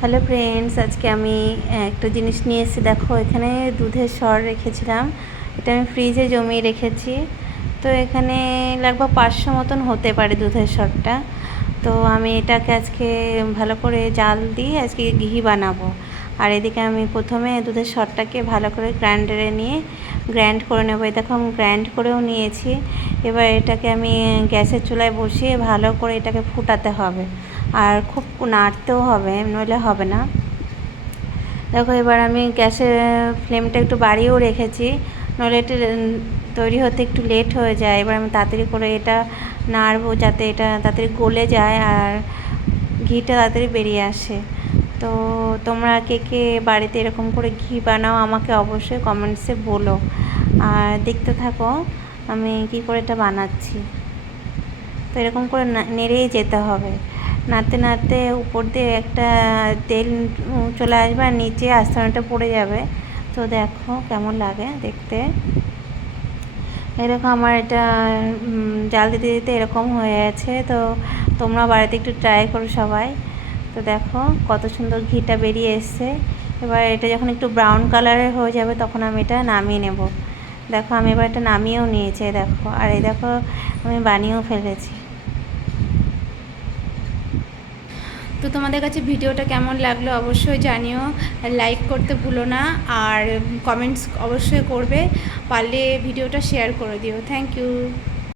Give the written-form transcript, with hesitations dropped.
Hello friends, আজকে আমি একটা জিনিস নিয়ে এসেছি। দেখো, এখানে দুধের সর রেখেছিলাম। এটা আমি ফ্রিজে জমিয়ে রেখেছি। তো এখানে লাগভগ 500 মতন হতে পারে দুধের সরটা। তো আমি এটাকে আজকে ভালো করে জাল দিয়ে আজকে ঘি বানাবো। আর এদিকে আমি প্রথমে দুধের সরটাকে ভালো করে গ্রাইন্ডারে নিয়ে গ্রাইন্ড করে নেবো। এই দেখো, আমি গ্রাইন্ড করেও নিয়েছি। এবার এটাকে আমি গ্যাসের চুলায় বসিয়ে ভালো করে এটাকে ফুটাতে হবে, আর খুব নাড়তেও হবে, নইলে হবে না। দেখো, এবার আমি গ্যাসের ফ্লেমটা একটু বাড়িয়েও রেখেছি, নইলে এটা তৈরি হতে একটু লেট হয়ে যায়। এবার আমি তাড়াতাড়ি করে এটা নাড়বো যাতে এটা তাড়াতাড়ি গলে যায় আর ঘিটা তাড়াতাড়ি বেরিয়ে আসে। তো তোমরা কে কে বাড়িতে এরকম করে ঘি বানাও আমাকে অবশ্যই কমেন্টসে বলো। আর দেখতে থাকো আমি কী করে এটা বানাচ্ছি। তো এরকম করে নেড়েই যেতে হবে। নাড়তে নাড়তে উপর দিয়ে একটা তেল চলে আসবে আর নিচে আস্তানাটা পড়ে যাবে। তো দেখো কেমন লাগে দেখতে। এরকম আমার এটা জাল দিতে দিতে এরকম হয়ে আছে। তো তোমরা বাড়িতে একটু ট্রাই করো সবাই। তো দেখো কত সুন্দর ঘিটা বেরিয়ে এসছে। এবার এটা যখন একটু ব্রাউন কালারের হয়ে যাবে তখন আমি এটা নামিয়ে নেব। দেখো, আমি এবার এটা নামিয়েও নিয়েছি। দেখো, আর এই দেখো আমি বানিয়েও ফেলেছি। তো তোমাদের কাছে ভিডিওটা কেমন লাগলো অবশ্যই জানিও। লাইক করতে ভুলো না, আর কমেন্টস অবশ্যই করবে। পারলে ভিডিওটা শেয়ার করে দিও। Thank you.